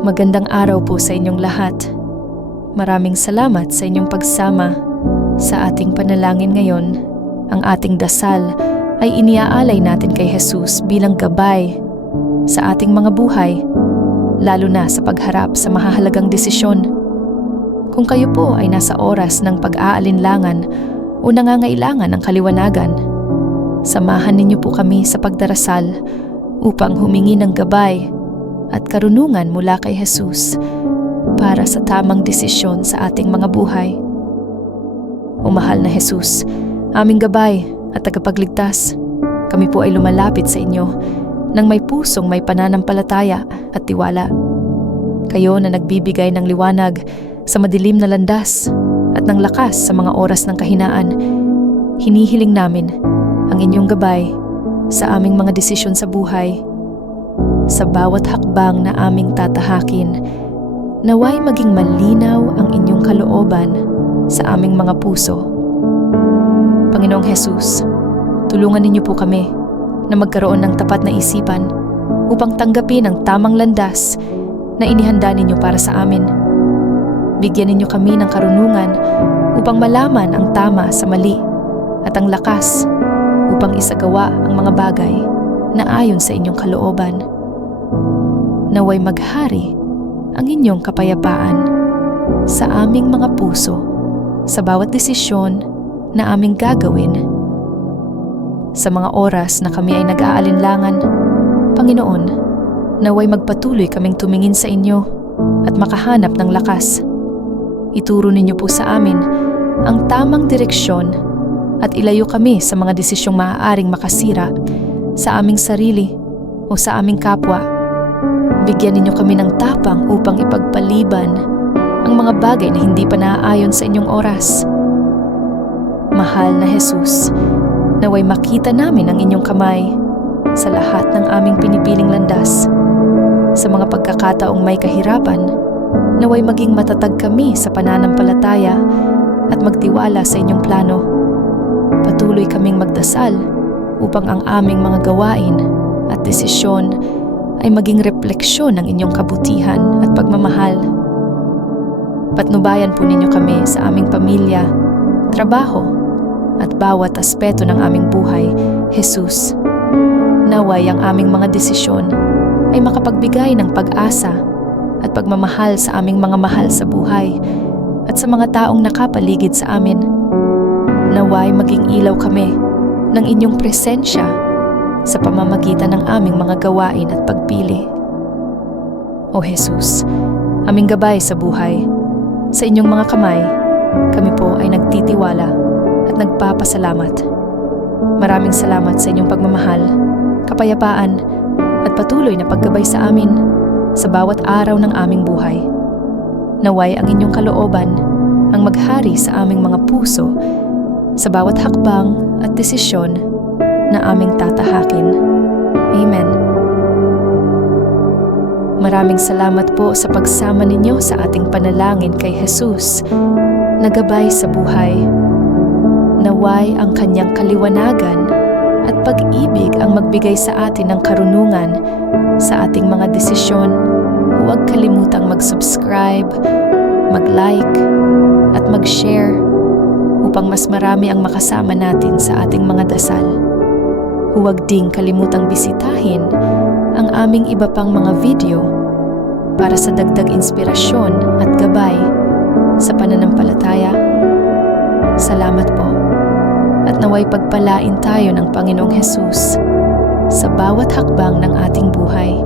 Magandang araw po sa inyong lahat. Maraming salamat sa inyong pagsama sa ating panalangin ngayon. Ang ating dasal ay iniaalay natin kay Jesus bilang gabay sa ating mga buhay, lalo na sa pagharap sa mahahalagang desisyon. Kung kayo po ay nasa oras ng pag-aalinlangan o nangangailangan ng kaliwanagan, samahan ninyo po kami sa pagdarasal upang humingi ng gabay at karunungan mula kay Jesus para sa tamang desisyon sa ating mga buhay. O mahal na Jesus, aming gabay at tagapagligtas, kami po ay lumalapit sa inyo nang may pusong may pananampalataya at tiwala. Kayo na nagbibigay ng liwanag sa madilim na landas at ng lakas sa mga oras ng kahinaan, hinihiling namin ang inyong gabay sa aming mga desisyon sa buhay. Sa bawat hakbang na aming tatahakin, naway maging malinaw ang inyong kalooban sa aming mga puso. Panginoong Jesus, tulungan ninyo po kami na magkaroon ng tapat na isipan upang tanggapin ang tamang landas na inihanda ninyo para sa amin. Bigyan ninyo kami ng karunungan upang malaman ang tama sa mali at ang lakas upang isagawa ang mga bagay na ayon sa inyong kalooban. Naway maghari ang inyong kapayapaan sa aming mga puso sa bawat desisyon na aming gagawin. Sa mga oras na kami ay nag-aalinlangan, Panginoon, naway magpatuloy kaming tumingin sa inyo at makahanap ng lakas. Ituro ninyo po sa amin ang tamang direksyon at ilayo kami sa mga desisyong maaaring makasira sa aming sarili o sa aming kapwa. Bigyan ninyo kami ng tapang upang ipagpaliban ang mga bagay na hindi pa naaayon sa inyong oras. Mahal na Jesus, naway makita namin ang inyong kamay sa lahat ng aming pinipiling landas. Sa mga pagkakataong may kahirapan, naway maging matatag kami sa pananampalataya at magtiwala sa inyong plano. Patuloy kaming magdasal upang ang aming mga gawain at desisyon ay maging refleksyon ng inyong kabutihan at pagmamahal. Patnubayan po ninyo kami sa aming pamilya, trabaho, at bawat aspeto ng aming buhay, Jesus. Naway ang aming mga desisyon ay makapagbigay ng pag-asa at pagmamahal sa aming mga mahal sa buhay at sa mga taong nakapaligid sa amin. Naway maging ilaw kami ng inyong presensya sa pamamagitan ng aming mga gawain at pagpili. O Jesus, aming gabay sa buhay, sa inyong mga kamay, kami po ay nagtitiwala at nagpapasalamat. Maraming salamat sa inyong pagmamahal, kapayapaan, at patuloy na paggabay sa amin sa bawat araw ng aming buhay. Naway ang inyong kalooban ang maghari sa aming mga puso sa bawat hakbang at desisyon na aming tatahakin. Amen. Maraming salamat po sa pagsama ninyo sa ating panalangin kay Jesus na gabay sa buhay. Naway ang kanyang kaliwanagan at pag-ibig ang magbigay sa atin ng karunungan sa ating mga desisyon. Huwag kalimutang mag-subscribe, mag-like, at mag-share upang mas marami ang makasama natin sa ating mga dasal. Huwag ding kalimutang bisitahin ang aming iba pang mga video para sa dagdag inspirasyon at gabay sa pananampalataya. Salamat po at naway pagpalain tayo ng Panginoong Jesus sa bawat hakbang ng ating buhay.